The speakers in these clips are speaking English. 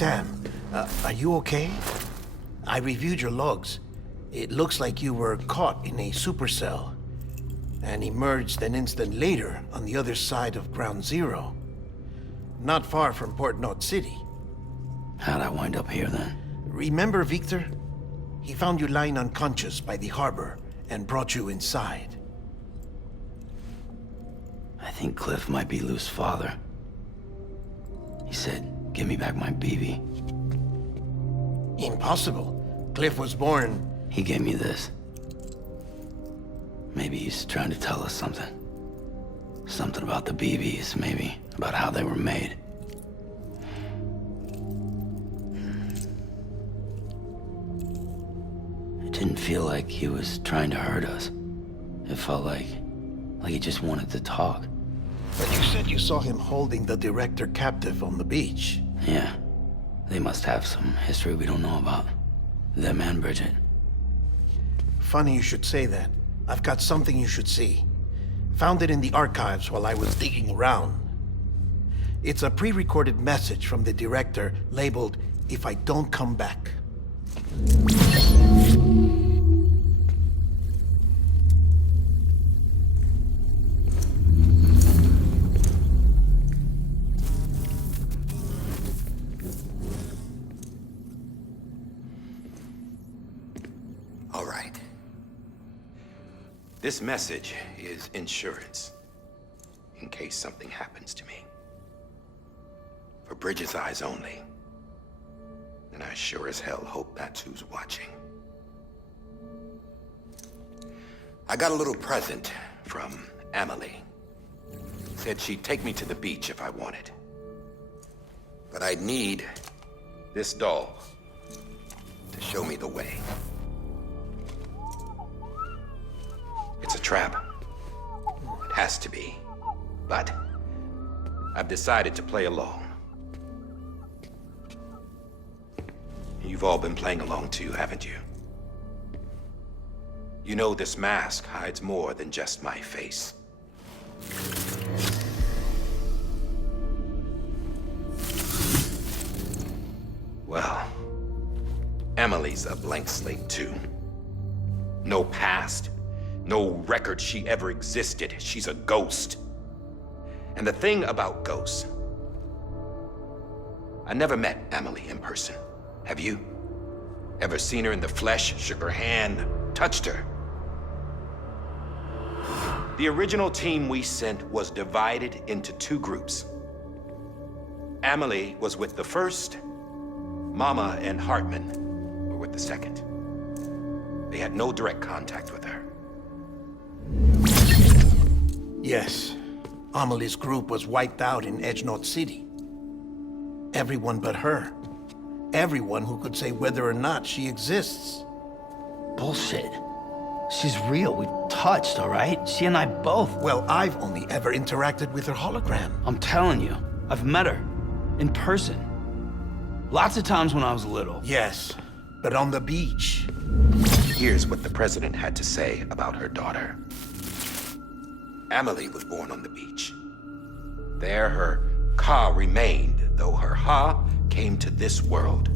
Sam, are you okay? I reviewed your logs. It looks like you were caught in a supercell and emerged an instant later on the other side of Ground Zero. Not far from Port Knot City. How'd I wind up here then? Remember Victor? He found you lying unconscious by the harbor and brought you inside. I think Cliff might be Lou's father. He said, give me back my BB. Impossible. Cliff was born... He gave me this. Maybe he's trying to tell us something. Something about the BBs, maybe. About how they were made. It didn't feel like he was trying to hurt us. It felt like he just wanted to talk. But you said you saw him holding the director captive on the beach. Yeah. They must have some history we don't know about. Them and Bridget. Funny you should say that. I've got something you should see. Found it in the archives while I was digging around. It's a pre-recorded message from the director labeled, "If I don't come back." All right. This message is insurance, in case something happens to me. For Bridget's eyes only. And I sure as hell hope that's who's watching. I got a little present from Emily. Said she'd take me to the beach if I wanted. But I'd need this doll to show me the way. It's a trap. It has to be. But I've decided to play along. You've all been playing along too, haven't you? You know this mask hides more than just my face. Well, Emily's a blank slate too. No past. No record she ever existed. She's a ghost. And the thing about ghosts, I never met Emily in person. Have you? Ever seen her in the flesh, shook her hand, touched her? The original team we sent was divided into two groups. Emily was with the first. Mama and Hartman were with the second. They had no direct contact with her. Yes. Amelie's group was wiped out in Edge Knot City. Everyone but her. Everyone who could say whether or not she exists. Bullshit. She's real. We've touched, all right? She and I both. Well, I've only ever interacted with her hologram. I'm telling you, I've met her. In person. Lots of times when I was little. Yes, but on the beach. Here's what the president had to say about her daughter. Emily was born on the beach. There her Ka remained, though her Ha came to this world.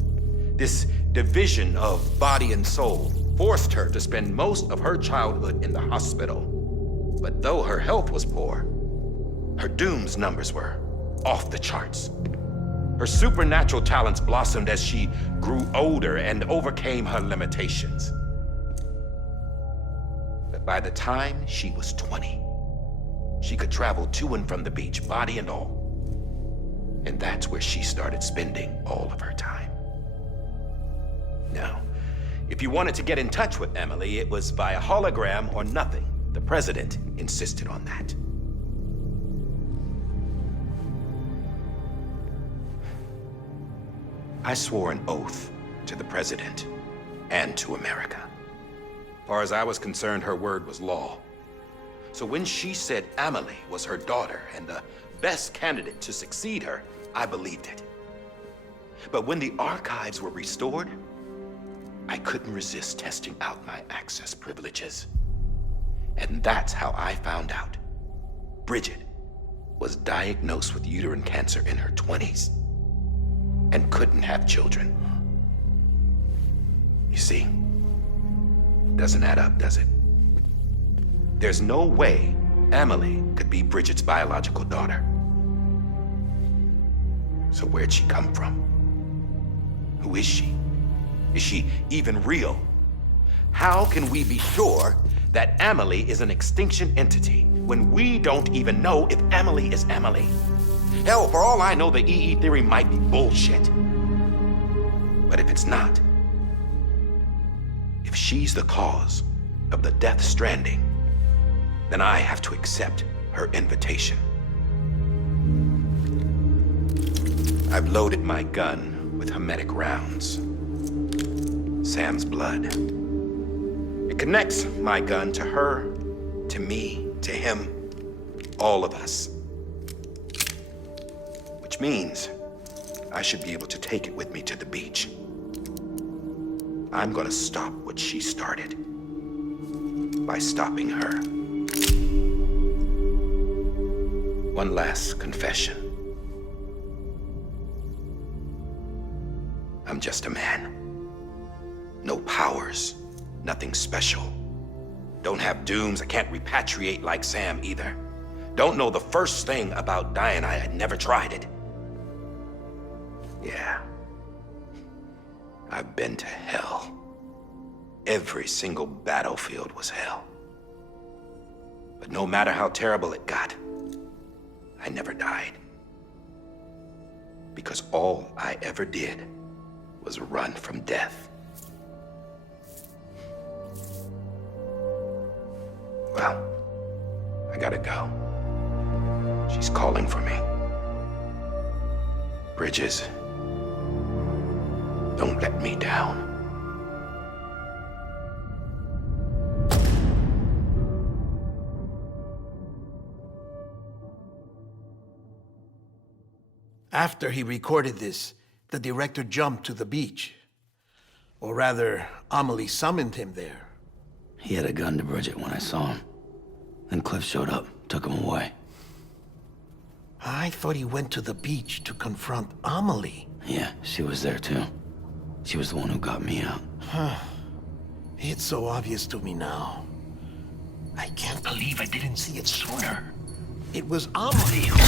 This division of body and soul forced her to spend most of her childhood in the hospital. But though her health was poor, her Doom's numbers were off the charts. Her supernatural talents blossomed as she grew older and overcame her limitations. But by the time she was 20, she could travel to and from the beach, body and all. And that's where she started spending all of her time. Now, if you wanted to get in touch with Emily, it was via hologram or nothing. The president insisted on that. I swore an oath to the president and to America. As far as I was concerned, her word was law. So when she said Emily was her daughter and the best candidate to succeed her, I believed it. But when the archives were restored, I couldn't resist testing out my access privileges. And that's how I found out Bridget was diagnosed with uterine cancer in her 20s. and couldn't have children. You see, doesn't add up, does it? There's no way Amelie could be Bridget's biological daughter. So where'd she come from? Who is she? Is she even real? How can we be sure that Amelie is an extinction entity when we don't even know if Amelie is Amelie? Hell, for all I know, the EE theory might be bullshit. But if it's not, if she's the cause of the death stranding, then I have to accept her invitation. I've loaded my gun with hermetic rounds. Sam's blood. It connects my gun to her, to me, to him, all of us. Which means I should be able to take it with me to the beach. I'm gonna stop what she started by stopping her. One last confession. I'm just a man. No powers, nothing special. Don't have dooms, I can't repatriate like Sam either. Don't know the first thing about dying, I had never tried it. Yeah. I've been to hell. Every single battlefield was hell. But no matter how terrible it got, I never died. Because all I ever did was run from death. Well, I gotta go. She's calling for me. Bridges, don't let me down. After he recorded this, the director jumped to the beach. Or rather, Amelie summoned him there. He had a gun to Bridget when I saw him. Then Cliff showed up, took him away. I thought he went to the beach to confront Amelie. Yeah, she was there too. She was the one who got me out. It's so obvious to me now. I can't believe I didn't see it sooner. It was Amelie who...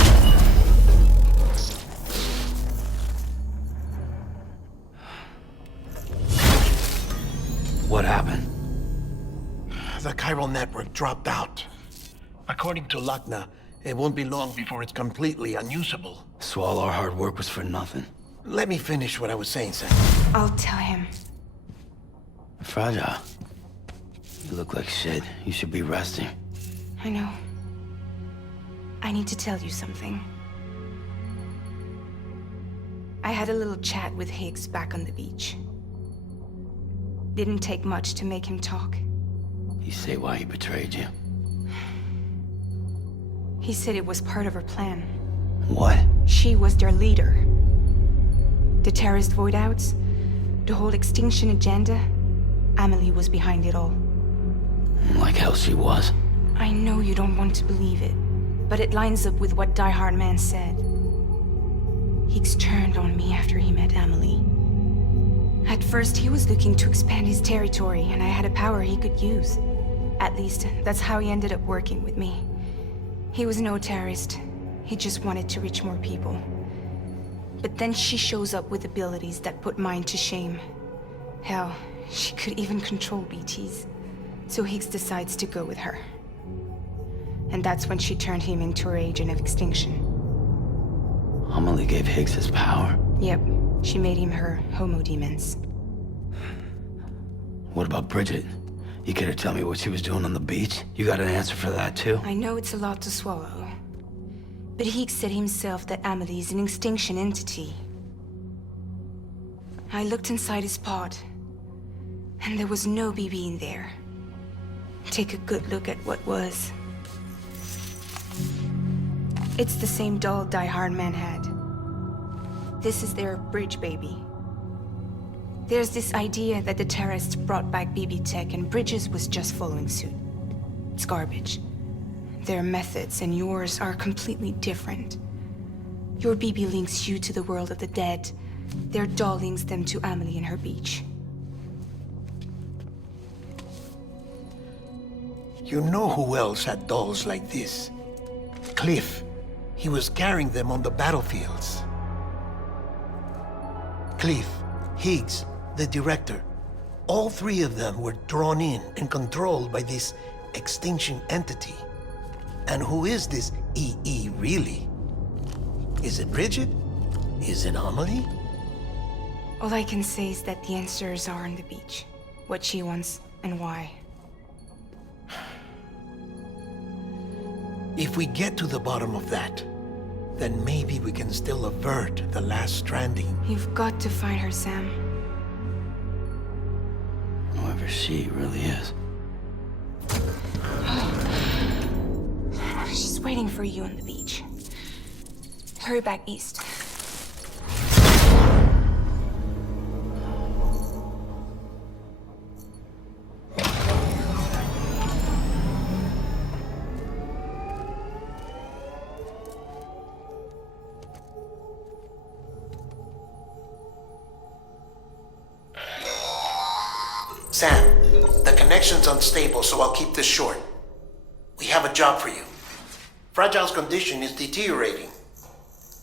What happened? The chiral network dropped out. According to Lakna, it won't be long before it's completely unusable. So all our hard work was for nothing. Let me finish what I was saying, Sam. I'll tell him. Fragile. You look like shit. You should be resting. I know. I need to tell you something. I had a little chat with Higgs back on the beach. Didn't take much to make him talk. You say why he betrayed you? He said it was part of her plan. What? She was their leader. The terrorist voidouts, the whole extinction agenda, Amelie was behind it all. Like hell she was. I know you don't want to believe it, but it lines up with what Die Hard Man said. Higgs turned on me after he met Amelie. At first, he was looking to expand his territory, and I had a power he could use. At least, that's how he ended up working with me. He was no terrorist. He just wanted to reach more people. But then she shows up with abilities that put mine to shame. Hell, she could even control BTs. So Higgs decides to go with her. And that's when she turned him into her agent of extinction. Amelie gave Higgs his power? Yep, she made him her Homo Demons. What about Bridget? You care to tell me what she was doing on the beach? You got an answer for that too? I know it's a lot to swallow. But Higgs said himself that Amelie is an extinction entity. I looked inside his pod, and there was no BB in there. Take a good look at what was. It's the same doll Die Hard Man had. This is their bridge baby. There's this idea that the terrorists brought back BB tech and Bridges was just following suit. It's garbage. Their methods and yours are completely different. Your BB links you to the world of the dead, Their doll links them to Amelie and her beach. You know who else had dolls like this? Cliff. He was carrying them on the battlefields. Cliff, Higgs, the director. All three of them were drawn in and controlled by this extinction entity. And who is this EE really? Is it Bridget? Is it Amelie? All I can say is that the answers are on the beach. What she wants and why. If we get to the bottom of that, then maybe we can still avert the last stranding. You've got to find her, Sam. Whoever she really is. She's waiting for you on the beach. Hurry back east. Sam, the connection's unstable, so I'll keep this short. We have a job for you. Fragile's condition is deteriorating.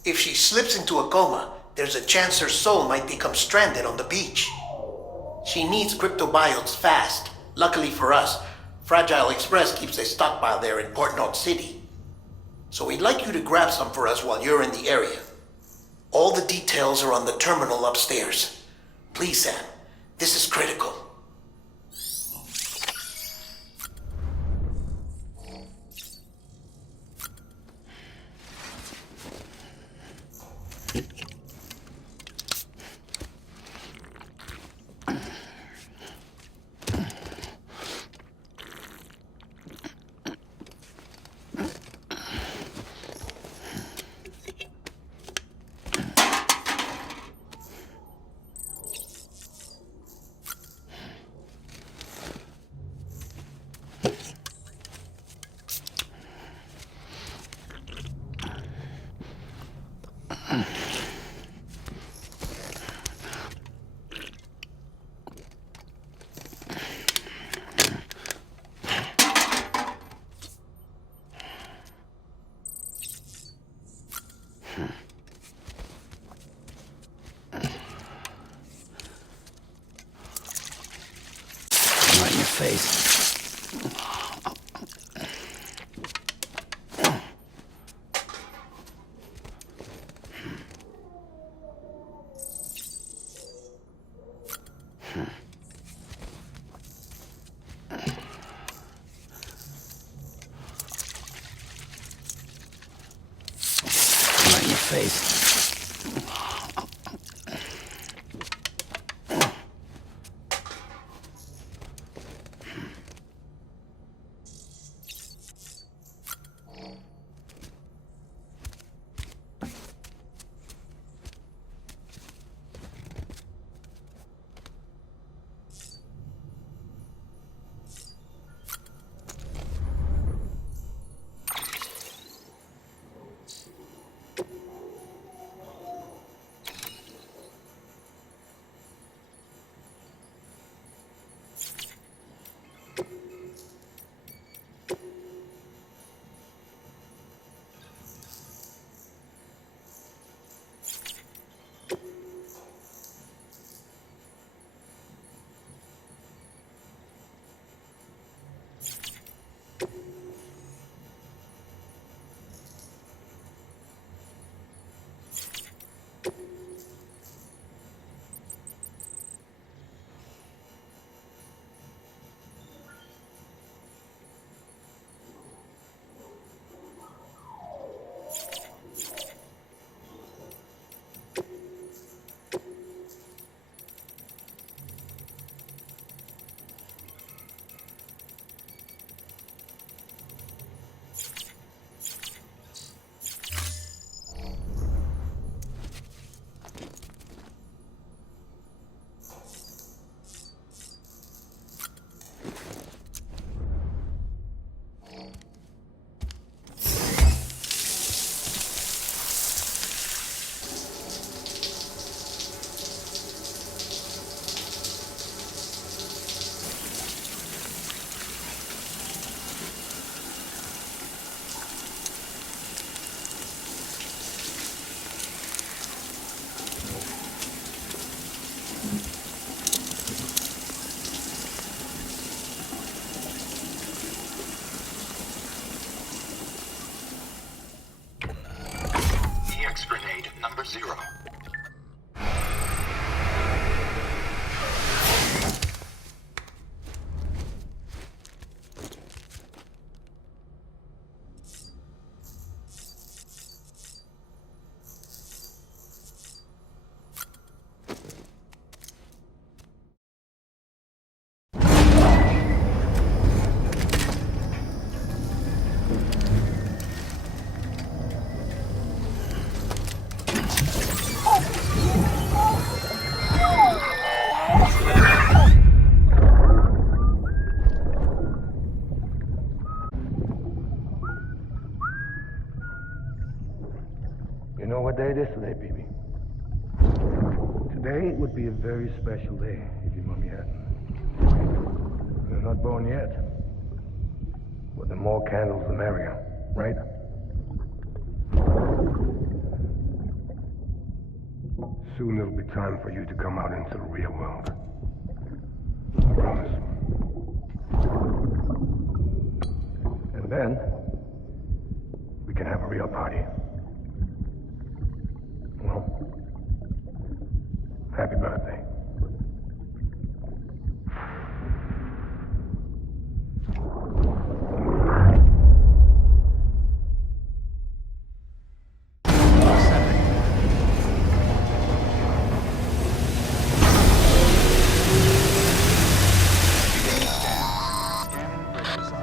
If she slips into a coma, there's a chance her soul might become stranded on the beach. She needs cryptobiotes fast. Luckily for us, Fragile Express keeps a stockpile there in Port Knot City. So we'd like you to grab some for us while you're in the area. All the details are on the terminal upstairs. Please, Sam, this is critical. Right in your face. Right in your face. it is today, baby. Today would be a very special day if your mommy hadn't. You're not born yet. But the more candles, the merrier, right? Soon it'll be time for you to come out into the real world. I promise. And then, we can have a real party. Well, happy birthday.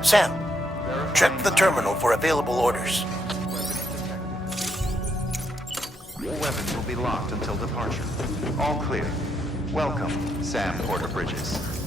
Sam, check the terminal for available orders. Weapons will be locked until departure. All clear. Welcome, Sam Porter Bridges.